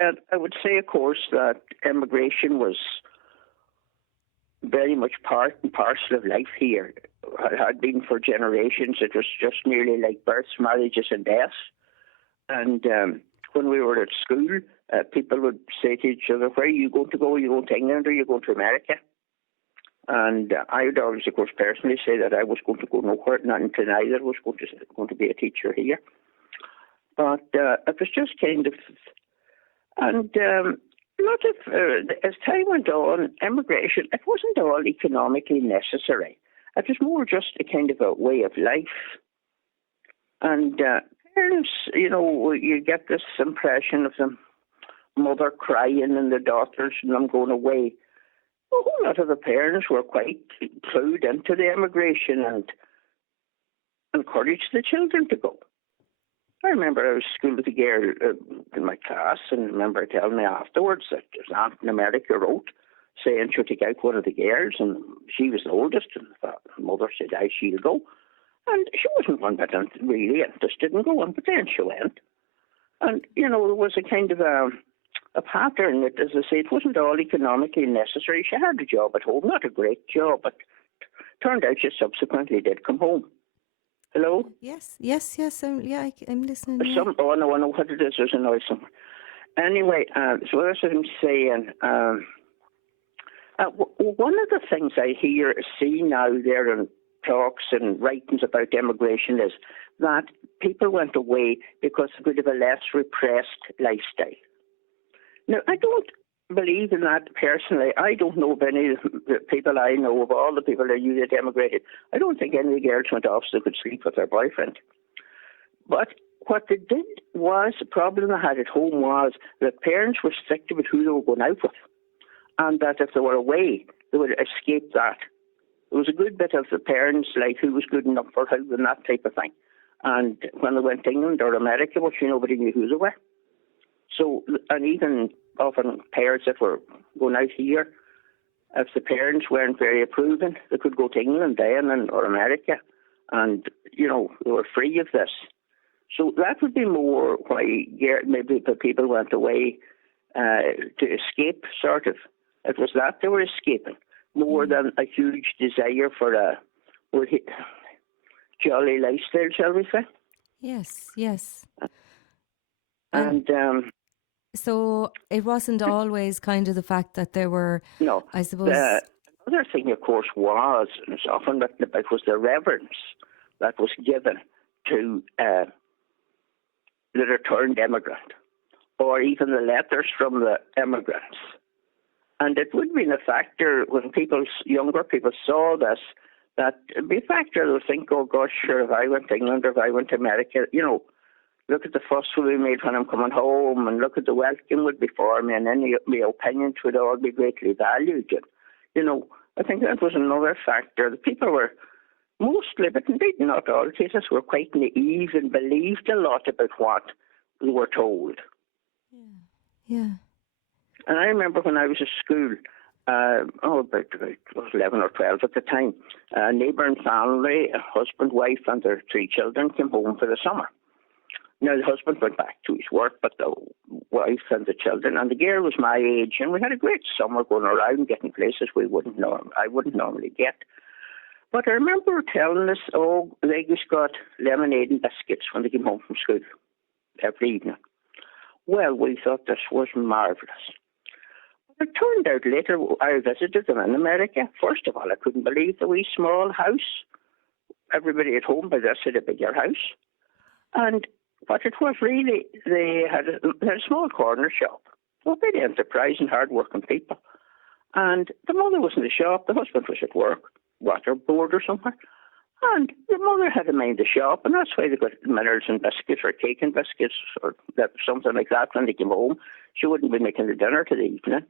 And I would say, of course, that immigration was very much part and parcel of life here. It had been for generations. It was just nearly like births, marriages, and deaths. And when we were at school, people would say to each other, "Where are you going to go? Are you going to England or are you going to America?" And I would always, of course, personally say that I was going to go nowhere, not into neither. Was going to be a teacher here. But it was just kind of, and a lot of, as time went on, immigration, it wasn't all economically necessary. It was more just a kind of a way of life. And parents, you get this impression of the mother crying and the daughters and them going away. A whole lot of the parents were quite clued into the immigration and encouraged the children to go. I remember I was at school with a girl in my class, and I remember telling me afterwards that his aunt in America wrote saying she'll take out one of the girls, and she was the oldest, and the mother said, she'll go. And she wasn't one that really interested in going, but then she went. And, there was a kind of a pattern that, as I say, it wasn't all economically necessary. She had a job at home, not a great job, but turned out she subsequently did come home. Hello? Yes. I'm listening. Yeah. Oh, no, I know what it is. There's a noise somewhere. Anyway, so that's what I'm saying. One of the things I see now there in talks and writings about immigration is that people went away because of a bit of a less repressed lifestyle. Now, I don't believe in that personally. I don't know of any of the people I know, of all the people that emigrated. I don't think any of the girls went off so they could sleep with their boyfriend. But what they did was, the problem they had at home was that parents were strict with who they were going out with. And that if they were away, they would escape that. There was a good bit of the parents, like who was good enough for who and that type of thing. And when they went to England or America, well, nobody knew who they were. So, and even often parents that were going out here, if the parents weren't very approving, they could go to England then or America, and, they were free of this. So that would be more why maybe the people went away to escape, sort of. It was that they were escaping, more than a huge desire for a jolly lifestyle, shall we say? Yes. And so it wasn't always kind of the fact that there were, no, I suppose. Another thing, of course, was, and it's often written about, was the reverence that was given to the returned immigrant, or even the letters from the immigrants. And it would be a factor when younger people saw this, that it'd be a factor they'll think, oh gosh, sure, if I went to England or if I went to America, look at the fuss we made when I'm coming home, and look at the welcome would be for me, and any of my opinions would all be greatly valued. And, I think that was another factor. The people were mostly, but indeed not all cases, were quite naive and believed a lot about what they were told. Yeah. And I remember when I was at school, about 11 or 12 at the time, a neighbouring family, a husband, wife, and their 3 children came home for the summer. Now, the husband went back to his work, but the wife and the children, and the girl was my age, and we had a great summer going around, getting places I wouldn't normally get. But I remember telling us, they just got lemonade and biscuits when they came home from school every evening. Well, we thought this was marvellous. But it turned out later, I visited them in America. First of all, I couldn't believe the wee small house. Everybody at home by this had a bigger house. And what it was really, they had a small corner shop. They were very enterprising, hard-working people. And the mother was in the shop, the husband was at work, water board or somewhere. And the mother had to mind the shop, and that's why they got minerals and biscuits or cake and biscuits or something like that when they came home. She wouldn't be making the dinner to the evening.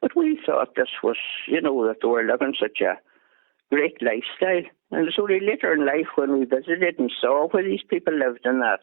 But we thought this was, that they were living such a great lifestyle. And it's only later in life when we visited and saw where these people lived and that,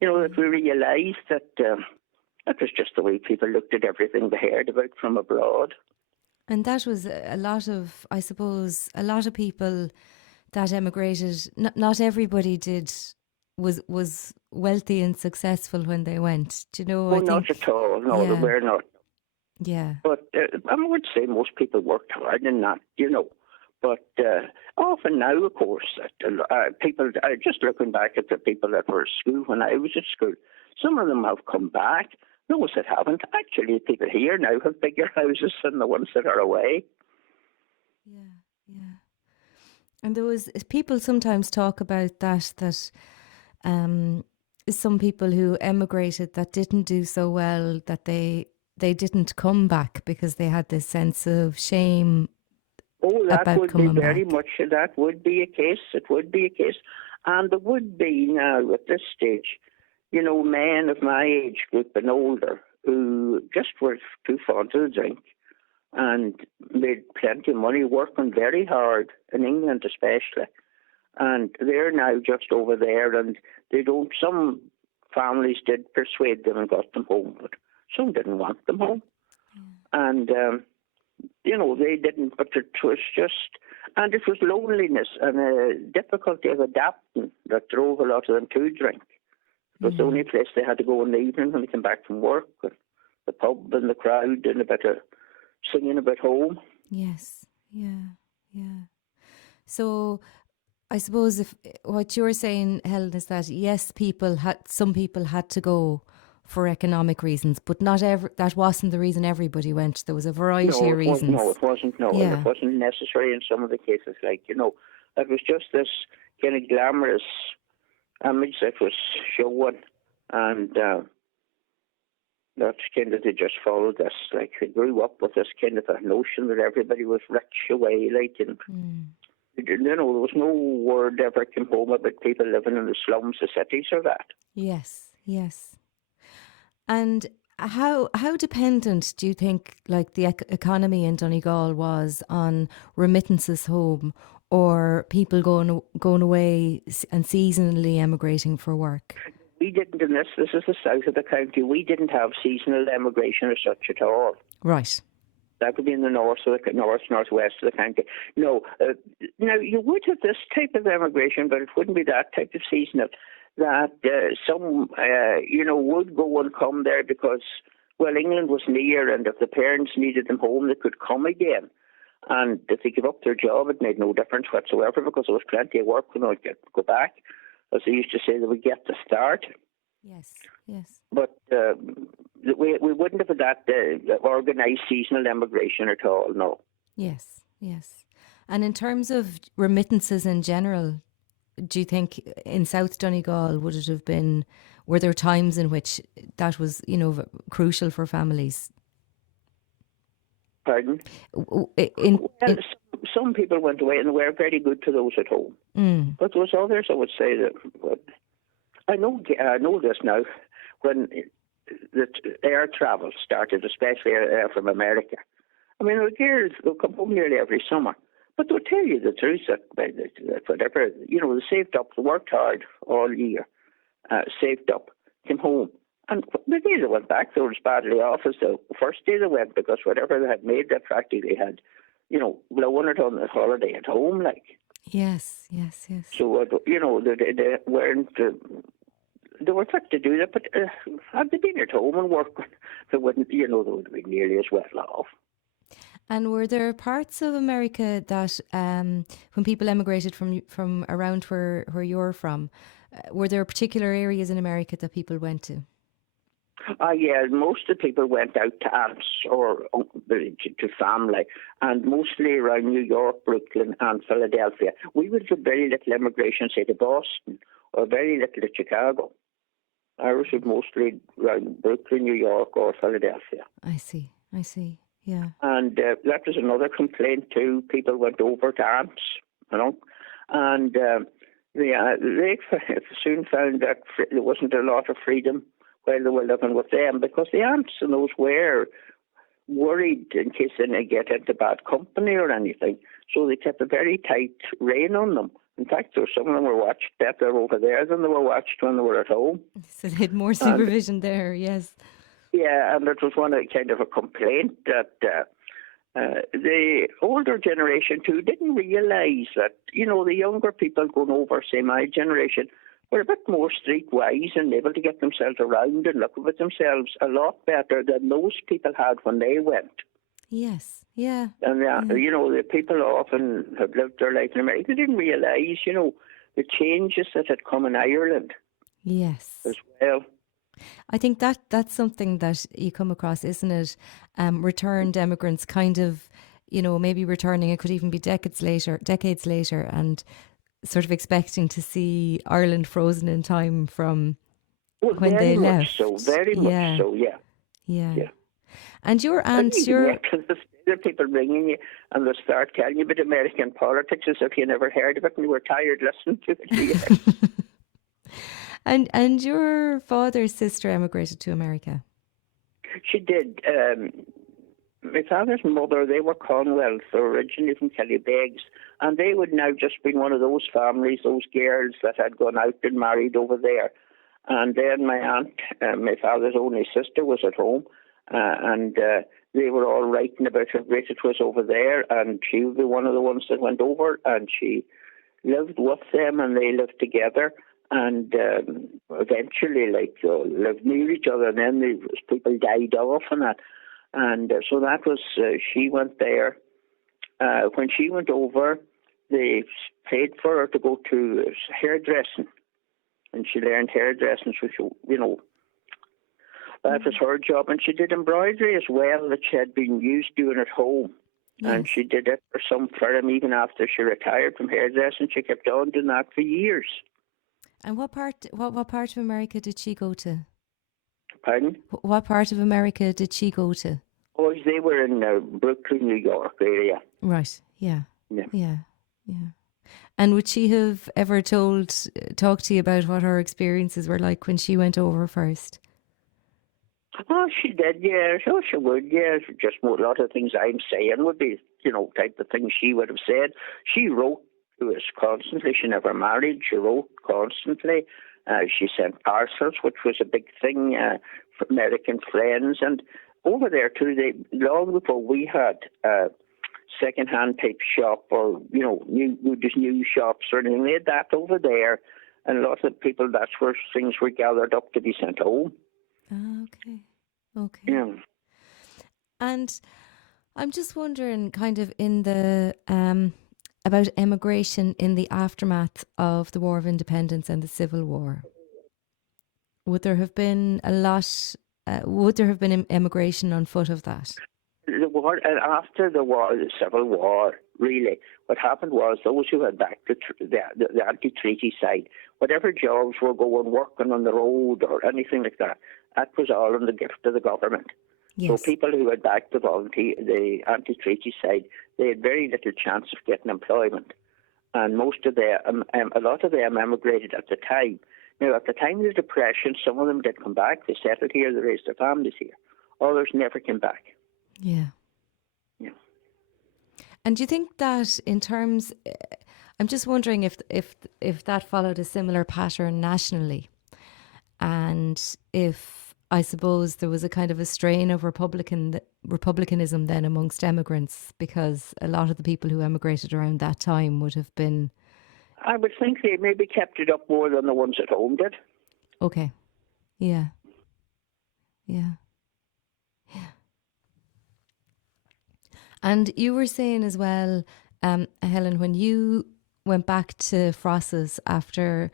that we realised that that was just the way people looked at everything they heard about from abroad. And that was a lot of, I suppose, a lot of people that emigrated, not everybody did was wealthy and successful when they went. Do you know? I Oh, not think, at all. No, they yeah, were not. yeah, But I would say most people worked hard in that, But often now, of course, people, just looking back at the people that were at school when I was at school, some of them have come back. Those that haven't. Actually, people here now have bigger houses than the ones that are away. yeah, yeah. And there was people sometimes talk about that um, some people who emigrated that didn't do so well, that they didn't come back because they had this sense of shame Oh, that about would be coming very back. much, that would be a case. It would be a case. And there would be now at this stage, men of my age group and older who just were too fond to drink and made plenty of money working very hard in England especially. And they're now just over there and they don't, some families did persuade them and got them home, but some didn't want them home. And they didn't, but it was just, and it was loneliness and a difficulty of adapting that drove a lot of them to drink. It was the only place they had to go in the evening when they came back from work, and the pub and the crowd and a bit of singing about home. Yes, yeah, yeah. So I suppose if what you're saying, Helen, is that yes, some people had to go for economic reasons, but not that wasn't the reason everybody went. There was a variety of reasons. No, it wasn't. No, and Yeah. it wasn't necessary in some of the cases. It was just this kind of glamorous image that was shown, and that's kind of, they just followed this. Like, they grew up with this kind of a notion that everybody was rich away, and there was no word ever came home about people living in the slums of cities or that. Yes, yes. And how dependent do you think, like, the economy in Donegal was on remittances home, or people going away and seasonally emigrating for work? We didn't in this. This is the south of the county. We didn't have seasonal emigration as such at all. Right. That would be in the northwest of the county. No, now you would have this type of emigration, but it wouldn't be that type of seasonal. That some, would go and come there because, well, England was near, and if the parents needed them home, they could come again. And if they gave up their job, it made no difference whatsoever because there was plenty of work when they would go back. As they used to say, they would get the start. Yes, yes. But we wouldn't have that organised seasonal emigration at all, no. Yes, yes. And in terms of remittances in general, do you think in South Donegal were there times in which that was, crucial for families? Pardon? Some people went away and were very good to those at home. But there was others, I would say, that I know this now, when the air travel started, especially from America. I mean, the girls will come home nearly every summer, but they'll tell you the truth that whatever, they saved up, they worked hard all year, saved up, came home. And the day they went back, they were as badly off as the first day they went, because whatever they had made, that practically had, blown it on the holiday at home, like. Yes, yes, yes. So, they weren't, they were fit to do that, but had they been at home and working, they wouldn't, they would be nearly as well off. And were there parts of America that, when people emigrated from around where you're from, were there particular areas in America that people went to? Yeah, most of the people went out to aunts or to family, and mostly around New York, Brooklyn, and Philadelphia. We would have very little immigration, say, to Boston, or very little to Chicago. Irish would mostly around Brooklyn, New York, or Philadelphia. I see, yeah. And that was another complaint too. People went over to aunts, and they soon found that there wasn't a lot of freedom while they were living with them, because the aunts and those were worried in case they didn't get into bad company or anything. So they kept a very tight rein on them. In fact, some of them were watched better over there than they were watched when they were at home. So they had more supervision there, yes. Yeah, and it was one kind of a complaint that the older generation too didn't realise that, the younger people going over, say my generation, were a bit more streetwise and able to get themselves around and look at themselves a lot better than most people had when they went. Yes, yeah. And, the people often have lived their life in America. They didn't realise, the changes that had come in Ireland. Yes. As well. I think that's something that you come across, isn't it? Returned immigrants kind of, maybe returning, it could even be decades later, and sort of expecting to see Ireland frozen in time from when they left. Very much so, yeah. Yeah. And your aunt, there are people ringing you and they'll start telling you about American politics as if you never heard of it and you were tired listening to it. And your father's sister emigrated to America? She did. My father's mother, they were Conwells, they were originally from Kellybegs, and they would now just been one of those families, those girls that had gone out and married over there. And then my aunt, my father's only sister, was at home, and they were all writing about how great it was over there, and she would be one of the ones that went over, and she lived with them, and they lived together, and eventually, lived near each other, and then people died off and that. And so that was, she went there. When she went over, they paid for her to go to hairdressing. And she learned hairdressing, which, that was her job. And she did embroidery as well that she had been used doing at home. Yes. And she did it for some firm even after she retired from hairdressing. She kept on doing that for years. And what part of America did she go to? Pardon? What part of America did she go to? Oh, they were in Brooklyn, New York area. Right, yeah. And would she have ever talked to you about what her experiences were like when she went over first? Oh, she did, yeah. Sure, she would, yeah. Just a lot of things I'm saying would be, type of things she would have said. She wrote to us constantly. She never married. She wrote constantly. She sent parcels, which was a big thing for American friends. And over there, too, long before we had second-hand type shop or, new shops or anything, they had that over there. And a lot of people, that's where things were gathered up to be sent home. Okay. Yeah. And I'm just wondering, kind of in the about emigration in the aftermath of the War of Independence and the Civil War. Would there have been emigration on foot of that? The war, and after the war, the Civil War, really, what happened was those who had back the anti-treaty side, whatever jobs were going working on the road or anything like that, that was all in the gift of the government. Yes. So people who had backed the anti-treaty side, they had very little chance of getting employment. And a lot of them emigrated at the time. Now, at the time of the Depression, some of them did come back. They settled here, they raised their families here. Others never came back. Yeah. And do you think that in terms, I'm just wondering if that followed a similar pattern nationally, and if, I suppose, there was a kind of a strain of republicanism then amongst emigrants, because a lot of the people who emigrated around that time would have been... I would think they maybe kept it up more than the ones at home did. Okay. Yeah. And you were saying as well, Helen, when you went back to Frosses after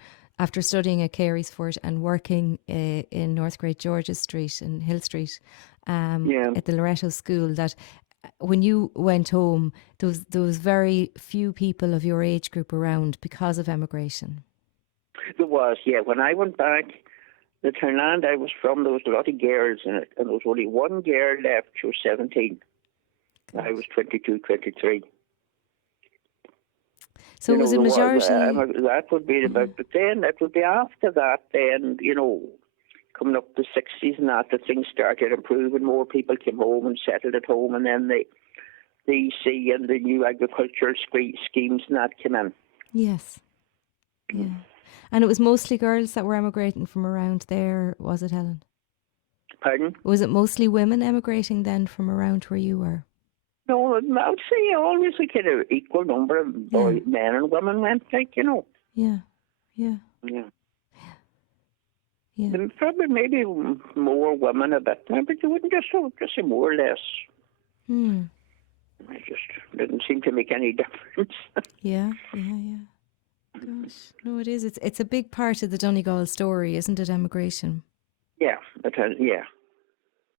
studying at Carysford and working in North Great George's Street and Hill Street at the Loretto School, that when you went home, there was very few people of your age group around because of emigration. There was, yeah. When I went back, the townland I was from, there was a lot of girls in it, and there was only one girl left. She was 17. I was 22, 23. So was it majority? That would be about, but then it would be after that, then, coming up the 60s and that, things started improving. More people came home and settled at home, and then the EC and the new agricultural schemes and that came in. Yes. Yeah. And it was mostly girls that were emigrating from around there, was it, Helen? Pardon? Was it mostly women emigrating then from around where you were? No, I would say always a kind of equal number of men and women went, Yeah. Yeah. There probably maybe more women a bit now, but you wouldn't just say more or less. Hmm. It just didn't seem to make any difference. Yeah. Gosh, no, it is. It's a big part of the Donegal story, isn't it? Emigration. Yeah, it has, yeah.